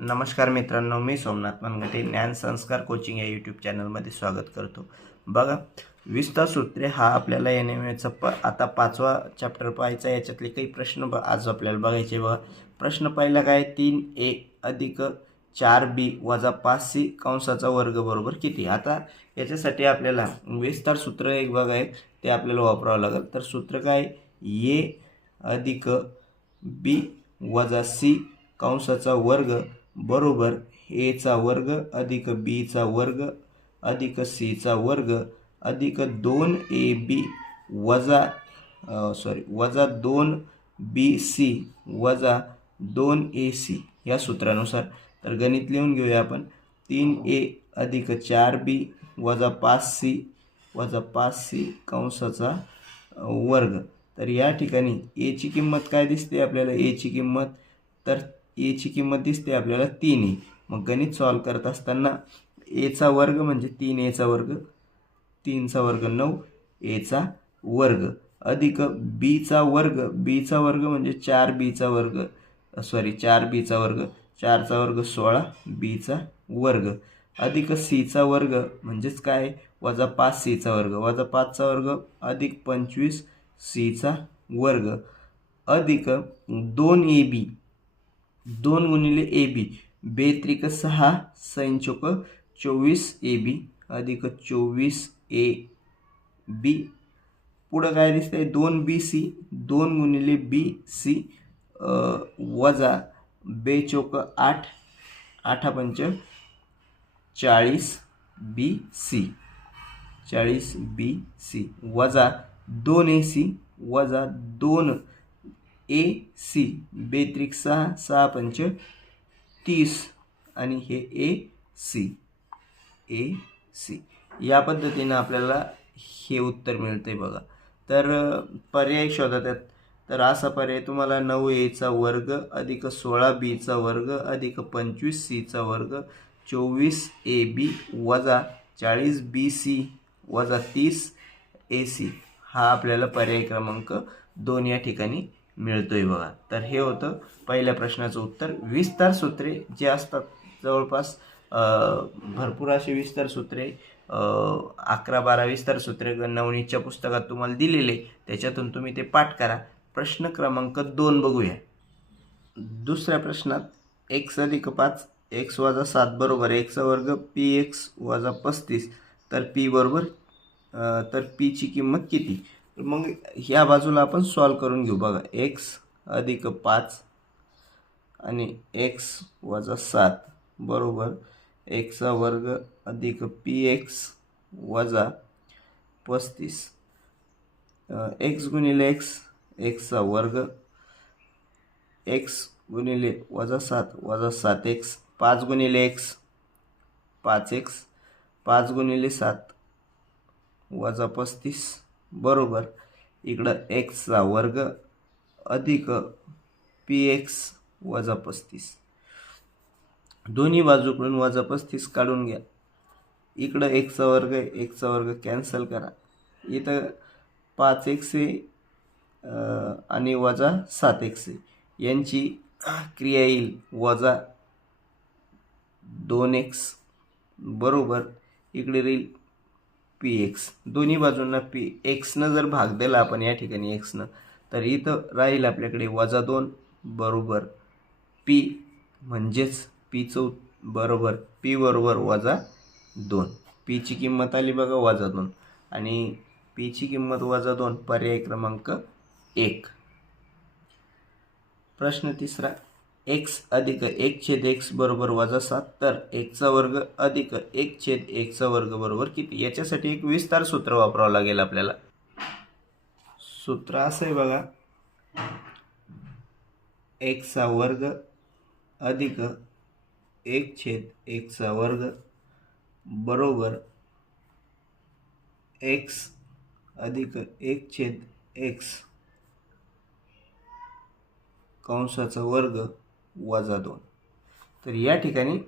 नमस्कार मित्रांनो, मी सोमनाथ मनगटे ज्ञान संस्कार कोचिंग या यूट्यूब चॅनलमध्ये स्वागत करतो. बघा, विस्तार सूत्रे हा आपल्याला NMAचा आता 5वा चॅप्टर पाहायचा. याच्यातले काही प्रश्न आज आपल्याला बघायचे. बघा, प्रश्न पहिला काय, 3a अधिक 4b वजा 5c कंसाचा वर्ग बरोबर किती. आता याच्यासाठी आपल्याला विस्तार सूत्र एक बघा आहे ते आपल्याला वापरावं लागेल. तर सूत्र काय, a अधिक b वजा c कंसाचा वर्ग बरोबर a चा वर्ग अधिक b चा वर्ग अधिक c चा वर्ग अधिक 2ab वजा 2bc वजा 2ac या सूत्रानुसार. तर गणित लिहून घेऊया आपण. 3a अधिक 4b वजा 5c कंसाचा वर्ग. तर या ठिकाणी a ची किंमत काय दिसते आपल्याला, a ची किंमत, तर a ची किंमत दिसते आपल्याला 3a. मग गणित सॉल्व करत असताना a चा वर्ग म्हणजे 3a चा वर्ग, 3 चा वर्ग 9 a चा वर्ग अधिक b चा वर्ग, b चा वर्ग म्हणजे 4b चा वर्ग, 4b चा वर्ग, 4 चा वर्ग 16 b चा वर्ग अधिक c चा वर्ग म्हणजेच काय, वजा 5c चा वर्ग, वजा 5 चा वर्ग अधिक 25 c चा वर्ग अधिक 2ab, 2 गुणिले ab, 2 त्रिक 6 सैन चौक 24ab अधिक 24ab. पुढं काय दिसतंय, 2bc, 2 गुणिले bc वजा 2 चौक 8, 8 पंच 40bc, 40bc वजा 2ac वजा 2ac, 2 त्रिक 6, 6 पंच 30 आणि हे ac. या पद्धतीने आपल्याला हे उत्तर मिळते. बघा, तर पर्याय शोधा त्यात. तर असा पर्याय तुम्हाला 9a चा वर्ग अधिक 16b चा वर्ग अधिक 25c चा वर्ग 24ab वजा 40bc वजा 30ac हा आपल्याला पर्याय क्रमांक 2 या ठिकाणी मिळतोय. बघा, तर हे होतं पहिल्या प्रश्नाचं उत्तर. विस्तार सूत्रे जे असतात, जवळपास भरपूर असे विस्तार सूत्रे 11-12 विस्तार सूत्रे नवनीतच्या पुस्तकात तुम्हाला दिलेले, त्याच्यातून तुम्ही ते पाठ करा. प्रश्न क्रमांक 2 बघूया. दुसऱ्या प्रश्नात x अधिक 5 x वजा 7 बरोबर x चा वर्ग px वजा 35, तर p बरोबर तर p ची किंमत किती. मग ह्या बाजूला आपण सॉल्व करून घेऊ. बघा, x अधिक 5 आणि x वजा 7 बरोबर x चा वर्ग अधिक px वजा 35, x गुणिले x, x चा वर्ग, x गुणिले वजा 7 वजा 7x, 5 गुणिले x 5x, 5 गुणिले 7 वजा 35 बरोबर इकडं x चा वर्ग अधिक px वजा 35. दोन्ही बाजूकडून वजा 35 काढून घ्या. इकडं x चा वर्ग आहे, x चा वर्ग कॅन्सल करा. इथं 5x आहे आणि वजा 7x आहे, यांची क्रिया येईल वजा 2x बरोबर इकडे राहील px. दोन्ही बाजूंना x न जर भाग दिला आपण या ठिकाणी x न, तर इथं राहील आपल्याकडे वजा 2 बरोबर p, म्हणजेच p बरोबर p बरोबर वजा 2. p ची किंमत आली बघा वजा 2 आणि p ची किंमत वजा 2, पर्याय क्रमांक 1. प्रश्न तिसरा, x अधिक 1/x बरोबर वजा 7, तर x चा वर्ग अधिक 1/x चा वर्ग बरोबर किती. याच्यासाठी एक विस्तार सूत्र वापरावं लागेल आपल्याला. सूत्र असं आहे बघा, x चा वर्ग अधिक 1/x चा वर्ग बरोबर x अधिक 1/x कंसाचा वर्ग वजा 2. तर या ठिकाणी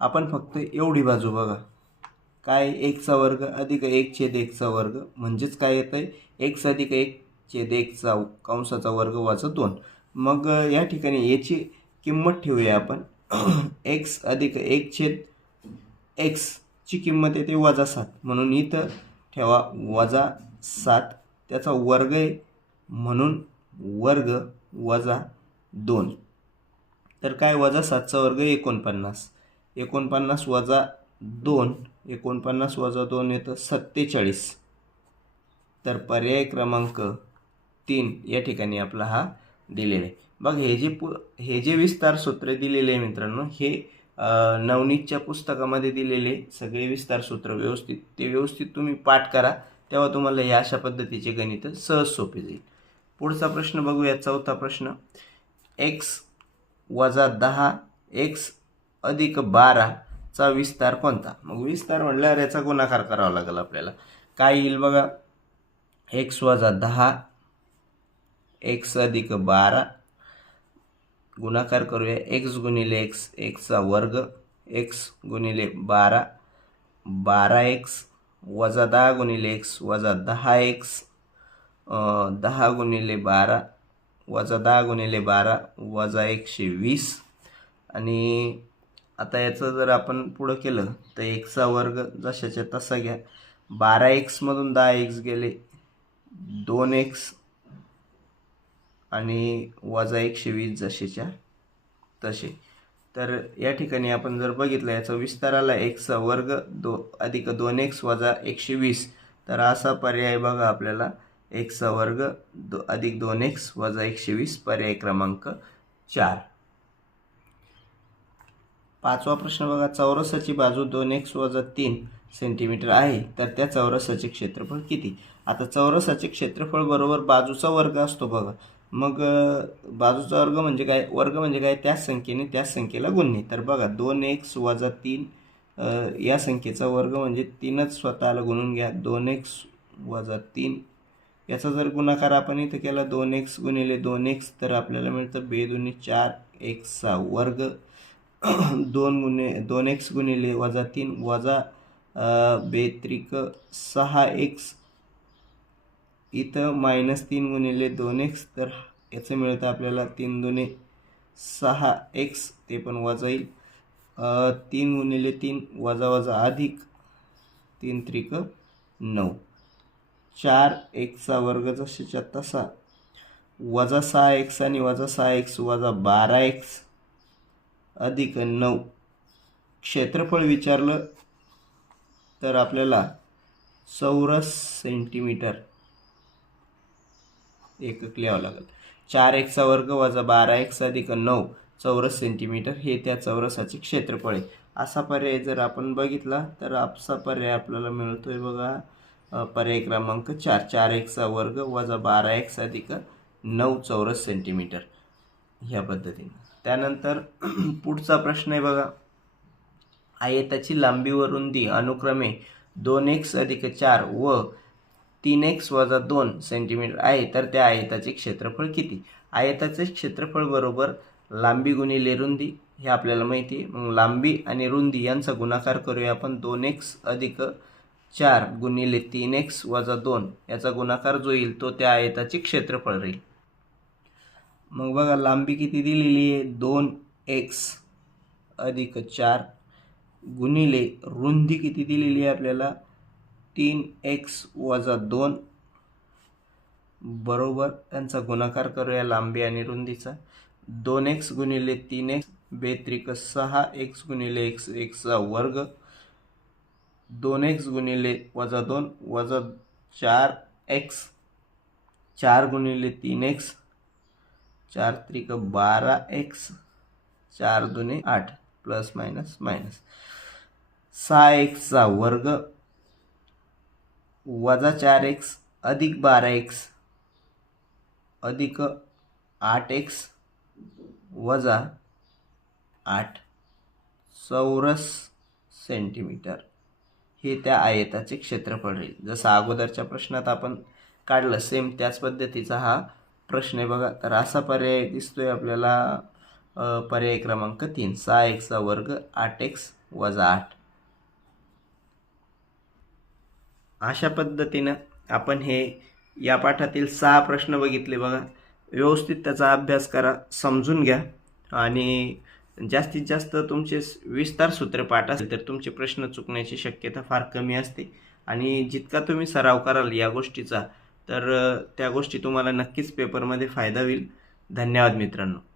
आपण फक्त एवढी बाजू बघा, काय, x चा वर्ग अधिक 1/x चा वर्ग म्हणजेच काय येतं आहे, x अधिक 1/x चा कंसाचा वर्ग वजा 2. मग या ठिकाणी याची किंमत ठेवूया आपण. एक्स अधिक 1/x ची किंमत येते -7 म्हणून इथं ठेवा -7 त्याचा वर्ग आहे म्हणून वर्ग वजा 2. तर काय -7चा वर्ग 49. 49 वजा 2 49 वजा 2 येतं 47. तर पर्याय क्रमांक 3 या ठिकाणी आपला हा दिलेला आहे. बघ हे जे विस्तार सूत्र दिलेले आहे मित्रांनो, हे नवनीतच्या पुस्तकामध्ये दिलेले सगळे विस्तार सूत्र व्यवस्थित तुम्ही पाठ करा, तेव्हा तुम्हाला या अशा पद्धतीचे गणित सहज सोपे जाईल. पुढचा प्रश्न बघूया. 4था प्रश्न. x वजा 10 x अधिक 12 चा विस्तार कोणता? मग विस्तार म्हटल्यावर याचा गुणाकार करावा लागेल आपल्याला. काय येईल बघा. x वजा 10 x अधिक 12 गुणाकार करूया. x गुणिले x x चा वर्ग x गुणिले 12 12x वजा 10 गुणिले x वजा 10x 10 गुणिले 12 वजा 10 गुणिले 12 वजा 120. आणि आता याचं जर आपण पुढं केलं तर x चा वर्ग जशाच्या तसा घ्या. 12x मधून 10x गेले 2x आणि वजा 120 जसेच्या तसे. तर या ठिकाणी आपण जर बघितलं याचा विस्तार आला x चा वर्ग अधिक 2x वजा 120. तर असा पर्याय बघा आपल्याला x चा वर्ग अधिक 2x वजा 120 पर्याय क्रमांक 4. 5वा प्रश्न बघा. चौरसाची बाजू 2x वजा 3 सेंटीमीटर आहे तर त्या चौरसाचे क्षेत्रफळ किती? आता चौरसाचे क्षेत्रफळ बरोबर बाजूचा वर्ग असतो बघा. मग बाजूचा वर्ग म्हणजे काय? वर्ग म्हणजे काय? त्याच संख्येने त्याच संख्येला गुणणे. तर बघा 2x वजा 3 या संख्येचा वर्ग म्हणजे 3च स्वतःला गुणून घ्या. 2x वजा 3 याचा जर गुणाकार आपण इथं केला 2x गुणिले 2x तर आपल्याला मिळतं 2 4 x चा वर्ग 2x गुणिले वजा 3 वजा 2 6x इथं -3 गुणिले 2x तर याचं मिळतं आपल्याला 3 2 6x ते पण वजा येईल. 3 गुणिले 3 वजा वजा अधिक 3 त्रिक 9 4x चा वर्ग जशाच्या तसा वजा 6x आणि वजा 6x वजा 12x अधिक 9. क्षेत्रफळ विचारलं तर आपल्याला चौरस सेंटीमीटर एकक लिहावं लागेल. 4x चा वर्ग वजा 12x अधिक 9 चौरस सेंटीमीटर हे त्या चौरसाचे क्षेत्रफळ आहे. असा पर्याय जर आपण बघितला तर असा पर्याय आपल्याला मिळतोय बघा पर्याय क्रमांक 4. 4x चा वर्ग वजा 12x अधिक 9 चौरस सेंटीमीटर ह्या पद्धतीने. त्यानंतर पुढचा प्रश्न आहे बघा. आयताची लांबी व रुंदी अनुक्रमे 2x अधिक 4 व 3x वजा 2 सेंटीमीटर आहे तर त्या आयताचे क्षेत्रफळ किती? आयताचे क्षेत्रफळ बरोबर लांबी गुणिले रुंदी हे आपल्याला माहिती आहे. मग लांबी आणि रुंदी यांचा गुणाकार करूया आपण. 2x अधिक 4 गुणिले 3x वजा 2 याचा गुणाकार जो येईल तो त्या आयताचे क्षेत्रफळ राहील. मग बघा लांबी किती दिलेली आहे 2x अधिक 4 गुणिले रुंदी किती दिलेली आहे आपल्याला 3x वजा 2 बरोबर त्यांचा गुणाकार करूया लांबी आणि रुंदीचा. 2x गुणिले 3x 2 6x गुणिले x चा वर्ग 2x गुणिले वजा 2 वजा 4x 4 गुणिले 3x 4 त्रिक 12x 4 दुने 8 प्लस मायनस मायनस 6x चा वर्ग वजा 4x अधिक 12x अधिक 8x वजा 8 चौरस सेंटीमीटर हे त्या आयताचे क्षेत्रफळ राहील. जसं अगोदरच्या प्रश्नात आपण काढलं सेम त्याच पद्धतीचा हा प्रश्न आहे बघा. तर असा पर्याय दिसतोय आपल्याला पर्याय क्रमांक 3. 6x चा वर्ग 8x वजा 8. अशा पद्धतीनं आपण हे या पाठातील 6 प्रश्न बघितले बघा. व्यवस्थित त्याचा अभ्यास करा, समजून घ्या आणि जास्तीत जास्त तुमचे विस्तार सूत्र पाठ असेल तर तुमचे प्रश्न चुकण्याची शक्यता फार कमी असते. आणि जितका तुम्ही सराव कराल या गोष्टीचा तर त्या गोष्टी तुम्हाला नक्कीच पेपरमध्ये फायदा होईल. धन्यवाद मित्रांनो.